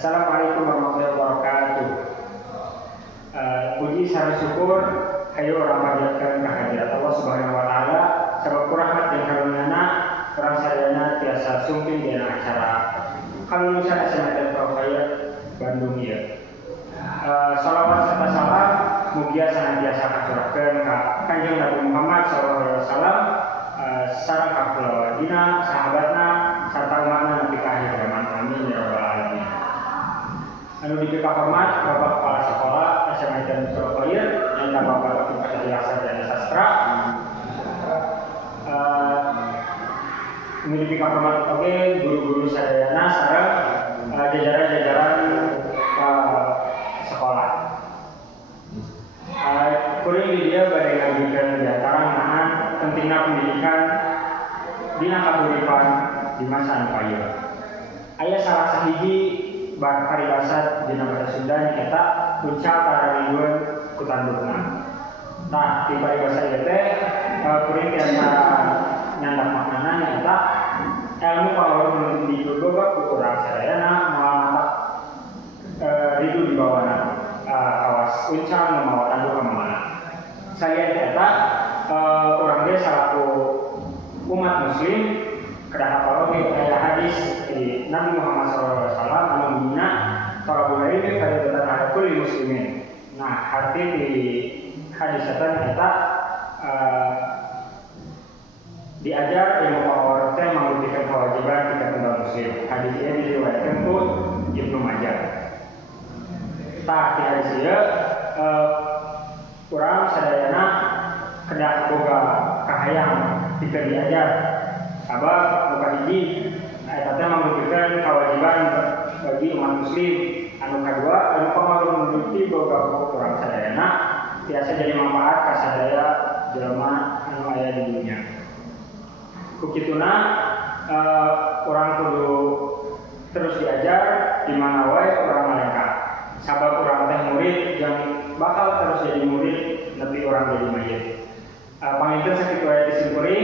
Assalamualaikum warahmatullahi wabarakatuh. Puji sareng syukur hayu urang panjatkeun ka hadirat Allah Subhanahu wa taala sabab rahmat jeung karunia-Na urang sadayana tiasa sumping dina acara kalulusan SMA Profile Bandung ieu. Shalawat serta salam mugia senantiasa kacurakeun ka Kanjeng Nabi Muhammad sallallahu alaihi wasallam sareng ka kulawargina, sahabatna sarta umatna nepi ka akhir zaman. Amin ya rabbal alamin. Anu diberi hormat Bapak Kepala Sekolah SMA dan Surabaya yang Bapak Taufik Fathiyah Sarjana Sastra. Anu diberi hormat oge guru-guru sadayana sareng jajaran-jajaran sekolah. Kuring di dia bade ngabikeun diantara nahan pentingna pendidikan dina kahuripan di masa anu payeun. Aya salah sahiji paribasa dina basa Sunda nyata uncal tarariweun ku tandukna. Tah ti paribasa ieu teh kuring tiasa nyandak maknana nyata ilmu pangawon menuntut di boga ku urang sadayana moal mata ridu di bawana kawas uncal nu mawa tanduk ka mana. Salian eta urang ge salaku umat muslim kedah hafal oge aya hadis di Nabi Muhammad SAW anu menghina talabul ilmi fardhatun 'ala kulli muslimin. Nah, arti di hadis eta diajar ilmu pangawon teh mangrupikeun kewajiban pikeun umat muslim. Hadis ieu diriwayatkeun ku Ibnu Majah. Tah di hadis ieu urang sadayana kedah boga kahayang pikeun diajar. Sabab muka hiji eta teh mangrupikeun kewajiban bagi umat muslim. Anu kadua anu pamaruh nuruti boga urang sadayana tiasa jadi manfaat ka sadaya jelema anu aya di dunya. Ku kituna urang kudu terus diajar di mana wae urang nalika. Sabab urang teh murid yang bakal terus jadi murid nepi urang jadi mayit. Panginten sakitu aya disimpulkeun